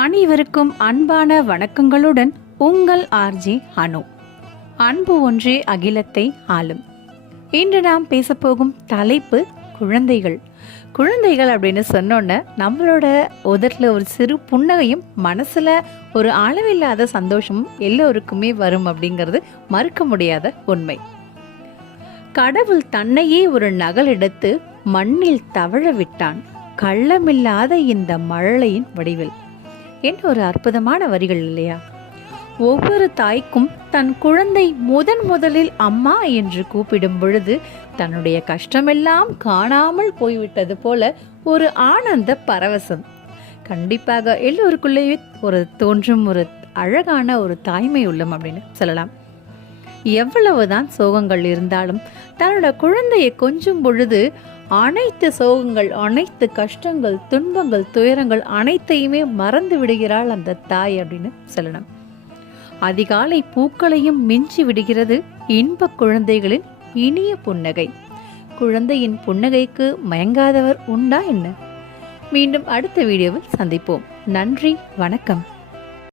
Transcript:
அனைவருக்கும் அன்பான வணக்கங்களுடன் உங்கள் ஆர்ஜி அனு. அன்பு ஒன்றே அகிலத்தை ஆளும். இன்று நாம் பேசப்போகும் தலைப்பு குழந்தைகள். குழந்தைகள் அப்படின்னு சொன்னோன்னே நம்மளோட உதட்டில் ஒரு சிறு புன்னகையும் மனசில் ஒரு அளவில்லாத சந்தோஷமும் எல்லோருக்குமே வரும் அப்படிங்கிறது மறுக்க முடியாத உண்மை. கடவுள் தன்னையே ஒரு நகல் எடுத்து மண்ணில் தவழ விட்டான், கள்ளமில்லாத இந்த மழலையின் வடிவில். என்ன ஒரு அற்புதமான வரிகள் இல்லையா? ஒவ்வொரு தாய்க்கும் தன் குழந்தை முதலில் அம்மா என்று கூப்பிடும் பொழுது தன்னுடைய கஷ்டமெல்லாம் காணாமல் போய்விட்டது போல ஒரு ஆனந்த பரவசம் கண்டிப்பாக எல்லோருக்குள்ளேயே தோன்றும் ஒரு அழகான ஒரு தாய்மை உள்ளம் அப்படின்னு சொல்லலாம். எவ்வளவுதான் சோகங்கள் இருந்தாலும் தன்னோட குழந்தையை கொஞ்சும் பொழுது அனைத்து சோகங்கள், அனைத்து கஷ்டங்கள், துன்பங்கள், துயரங்கள் அனைத்தையுமே மறந்து விடுகிறாள் அந்த தாய் அப்படின்னு சொல்லணும். அதிகாலை பூக்களையும் மிஞ்சி விடுகிறது இன்ப குழந்தைகளின் இனிய புன்னகை. குழந்தையின் புன்னகைக்கு மயங்காதவர் உண்டா என்ன? மீண்டும் அடுத்த வீடியோவில் சந்திப்போம். நன்றி, வணக்கம்.